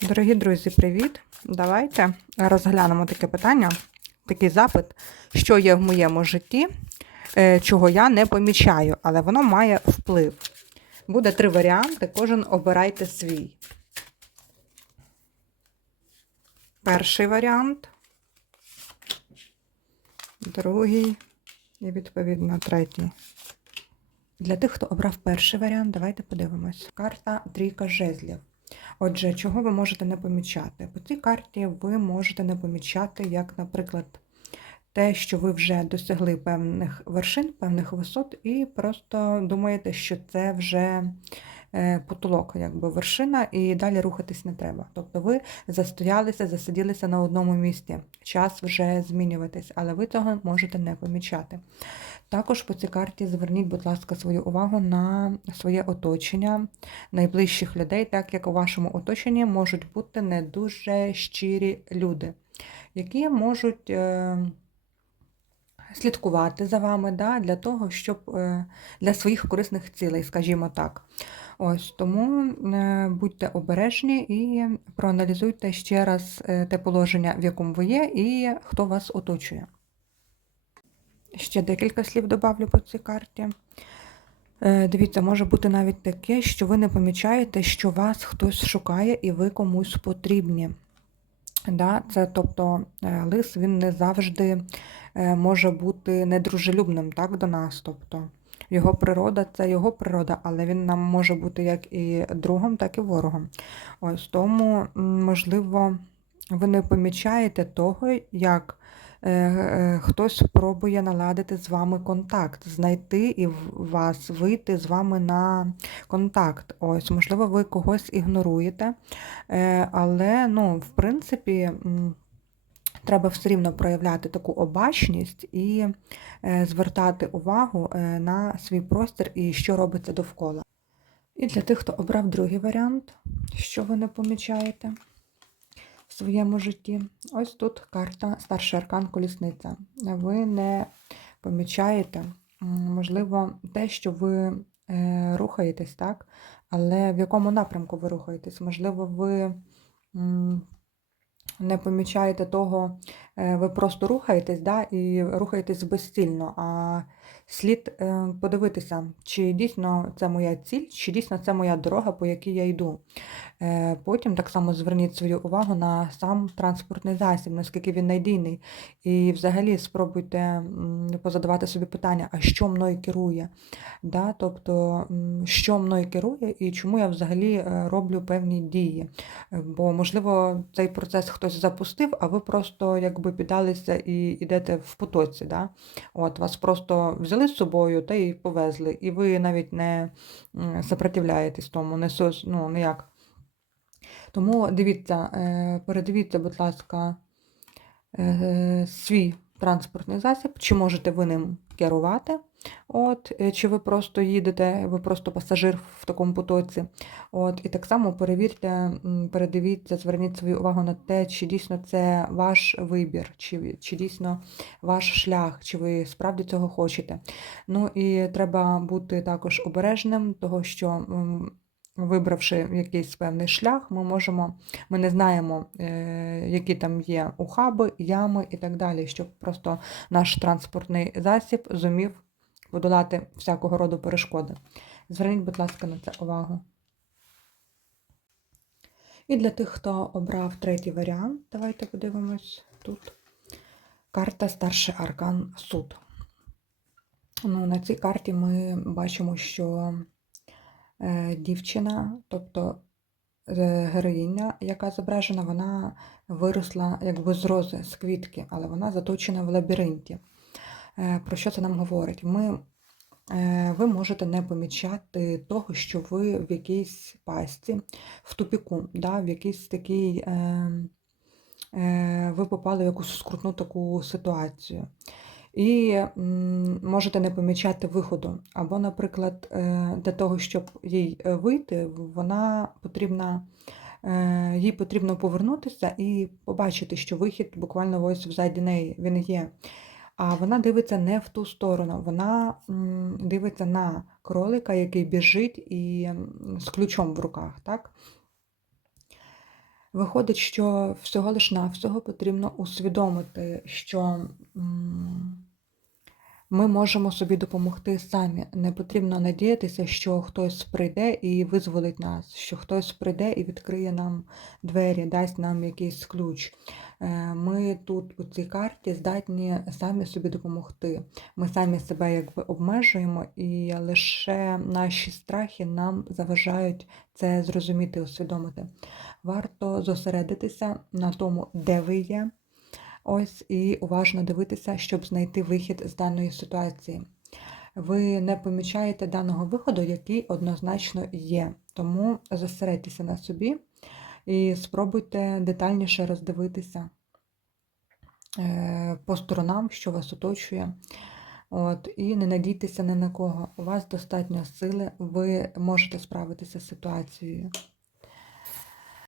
Дорогі друзі, привіт! Давайте розглянемо таке питання, такий запит, що є в моєму житті, е, чого я не помічаю, але воно має вплив. Буде три варіанти, кожен обирайте свій. Перший варіант, другий і, відповідно, третій. Для тих, хто обрав перший варіант, давайте подивимось. Карта Трійка жезлів. Отже, чого ви можете не помічати? По цій карті ви можете не помічати, як, наприклад, те, що ви вже досягли певних вершин, певних висот, і просто думаєте, що це вже потолок, якби вершина, і далі рухатись не треба. Тобто ви застоялися, засиділися на одному місці. Час вже змінюватись, але ви цього можете не помічати. Також по цій карті зверніть, будь ласка, свою увагу на своє оточення найближчих людей, так як у вашому оточенні можуть бути не дуже щирі люди, які можуть е, слідкувати за вами да, для того, щоб е, для своїх корисних цілей, скажімо так. Ось тому е, будьте обережні і проаналізуйте ще раз е, те положення, в якому ви є, і хто вас оточує. Ще декілька слів добавлю по цій карті. Дивіться, може бути навіть таке, що ви не помічаєте, що вас хтось шукає і ви комусь потрібні. Да? Це, тобто, лис він не завжди може бути недружелюбним так, до нас. Тобто, його природа це його природа, але він нам може бути як і другом, так і ворогом. Ось тому, можливо, ви не помічаєте того, як е, е, хтось спробує наладити з вами контакт, знайти і вас вийти з вами на контакт. Ось, можливо, ви когось ігноруєте, е, але, ну, в принципі, треба все рівно проявляти таку обачність і е, звертати увагу е, на свій простір і що робиться довкола. І для тих, хто обрав другий варіант, що ви не помічаєте в своєму житті. Ось тут карта старший аркан колісниця. Ви не помічаєте, можливо, те, що ви е, рухаєтесь, так? Але в якому напрямку ви рухаєтесь? Можливо, ви не помічаєте того, е, ви просто рухаєтесь, да, і рухаєтесь безцільно. А слід е, подивитися, чи дійсно це моя ціль, чи дійсно це моя дорога, по якій я йду. Е, Потім так само зверніть свою увагу на сам транспортний засіб, наскільки він надійний. І взагалі спробуйте позадавати собі питання, а що мною керує? Да? Тобто, що мною керує і чому я взагалі е, роблю певні дії. Бо, можливо, цей процес хтось запустив, а ви просто якби піддалися і йдете в потоці. Да? От, вас просто взяли з собою та й повезли, і ви навіть не сопротивляєтесь тому, не ну, ніяк. Тому дивіться, е, передивіться, будь ласка, е, свій транспортний засіб, чи можете ви ним керувати, от, е, чи ви просто їдете, ви просто пасажир в такому потоці. От, і так само перевірте, передивіться, зверніть свою увагу на те, чи дійсно це ваш вибір, чи, чи дійсно ваш шлях, чи ви справді цього хочете. Ну і треба бути також обережним, того що. Вибравши якийсь певний шлях, ми можемо, ми не знаємо, е, які там є ухаби, ями і так далі, щоб просто наш транспортний засіб зумів подолати всякого роду перешкоди. Зверніть, будь ласка, на це увагу. І для тих, хто обрав третій варіант, давайте подивимось тут. Карта Старший аркан суд. Ну, на цій карті ми бачимо, що дівчина, тобто е, героїня, яка зображена, вона виросла якби з рози, з квітки, але вона заточена в лабіринті. Е, Про що це нам говорить? Ми, е, ви можете не помічати того, що ви в якійсь пастці, в тупіку, да, в якійсь такій. Е, е, ви попали в якусь скрутну таку ситуацію. І можете не помічати виходу. Або, наприклад, е, для того, щоб їй е, вийти, вона потрібна, е, їй потрібно повернутися і побачити, що вихід буквально ось взаді неї він є. А вона дивиться не в ту сторону, вона дивиться на кролика, який біжить і з ключом в руках. так? Виходить, що всього лиш навсього потрібно усвідомити, що ми можемо собі допомогти самі. Не потрібно надіятися, що хтось прийде і визволить нас, що хтось прийде і відкриє нам двері, дасть нам якийсь ключ. Е, Ми тут у цій карті здатні самі собі допомогти. Ми самі себе якби обмежуємо, і лише наші страхи нам заважають це зрозуміти, усвідомити. Варто зосередитися на тому, де ви є. Ось і уважно дивитися, щоб знайти вихід з даної ситуації. Ви не помічаєте даного виходу, який однозначно є. Тому зосередьтеся на собі і спробуйте детальніше роздивитися е, по сторонам, що вас оточує. От, і не надійтеся ні на кого. У вас достатньо сили, ви можете справитися з ситуацією.